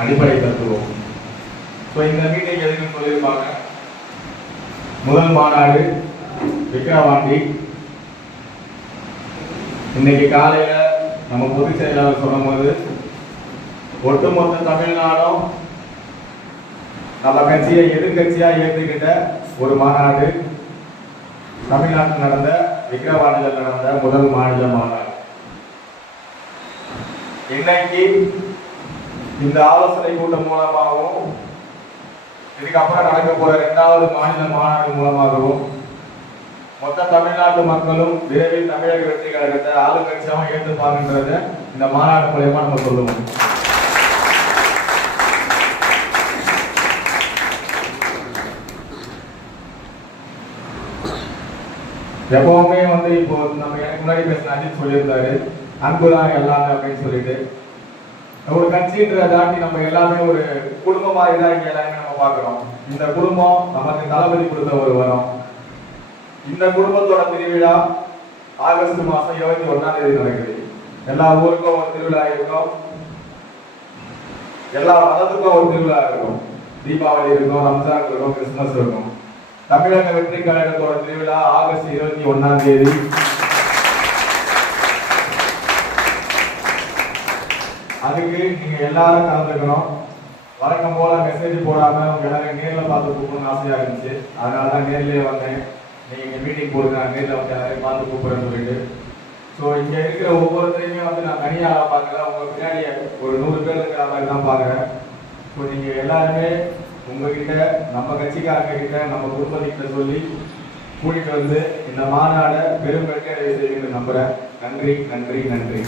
அடிப்படை தத்துவம். ஸோ இந்த மீட்டிங் எதுக்கு சொல்லியிருப்பாங்க. முதல் மாநாடு விக்கிரவாண்டி. இன்னைக்கு காலையில நம்ம பொதுச் செயலாளர் சொல்லும்போது ஒட்டுமொத்த தமிழ்நாடும் நம்ம கட்சியை எதிர்கட்சியா ஏற்றுக்கிட்ட ஒரு மாநாடு. தமிழ்நாட்டில் நடந்த விக்ரவாண்டியில் நடந்த முதல் மாநில மாநாடு. இன்னைக்கு இந்த ஆலோசனை கூட்டம் மூலமாகவும் இதுக்கப்புறம் நடக்க போற இரண்டாவது மாநில மாநாடு மூலமாகவும் மொத்த தமிழ்நாட்டு மக்களும் விரைவில் தமிழக வெற்றி கழகத்தை ஆளுங்கட்சியாகவும் ஏற்றுப்பாங்கன்றத இந்த மாநாடு மூலயமா நம்ம சொல்லுவோம். எப்பவுமே வந்து இப்போ நம்ம எனக்கு முன்னாடி பேசின அஜித் சொல்லியிருந்தாரு அன்புதான் எல்லாமே அப்படின்னு சொல்லிட்டு ஒரு கட்சின்ற தாண்டி நம்ம எல்லாமே ஒரு குடும்பமா இதாக இங்க எல்லாமே நம்ம பாக்குறோம் இந்த குடும்பம் நமக்கு தளபதி கொடுத்த ஒரு வரம். இந்த குடும்பத்தோட திருவிழா ஆகஸ்ட் மாசம் இருபத்தி ஒண்ணாம் தேதி நடக்குது. எல்லா ஊருக்கும் ஒரு திருவிழா இருக்கும். எல்லா மதத்துக்கும் ஒரு திருவிழா இருக்கும். தீபாவளி இருக்கும் ரம்ஜான் இருக்கும் கிறிஸ்துமஸ் இருக்கும். தமிழக வெற்றி கழகத்தோட திருவிழா ஆகஸ்ட் இருபத்தி ஒண்ணாம் தேதி. அதுக்கு நீங்கள் எல்லாரும் கலந்துக்கணும். வழக்கம் போல் மெசேஜ் போடாமல் உங்கள் எல்லாரும் நேரில் பார்த்து கூப்பிடணும்னு ஆசையாக இருந்துச்சு. அதனால தான் நேர்லேயே வந்தேன். நீங்கள் மீட்டிங் போடுங்க நான் நேரில் வந்து எல்லாரையும் பார்த்து கூப்பிடுறேன்னு சொல்லிட்டு. ஸோ இங்கே இருக்கிற ஒவ்வொருத்தரையுமே வந்து நான் தனியாக பார்க்கல உங்கள் பின்னாடி ஒரு நூறு பேர் இருக்கிற மாதிரி தான் பார்க்குறேன். ஸோ நீங்கள் எல்லாருமே உங்ககிட்ட நம்ம கட்சிக்காரங்க கிட்ட நம்ம குடும்பத்திட்ட சொல்லி கூட்டிகிட்டு வந்து இந்த மாநாடை பெரும் வெற்றி அடைய செய்வீங்கன்னு நம்புகிறேன் நன்றி நன்றி நன்றி.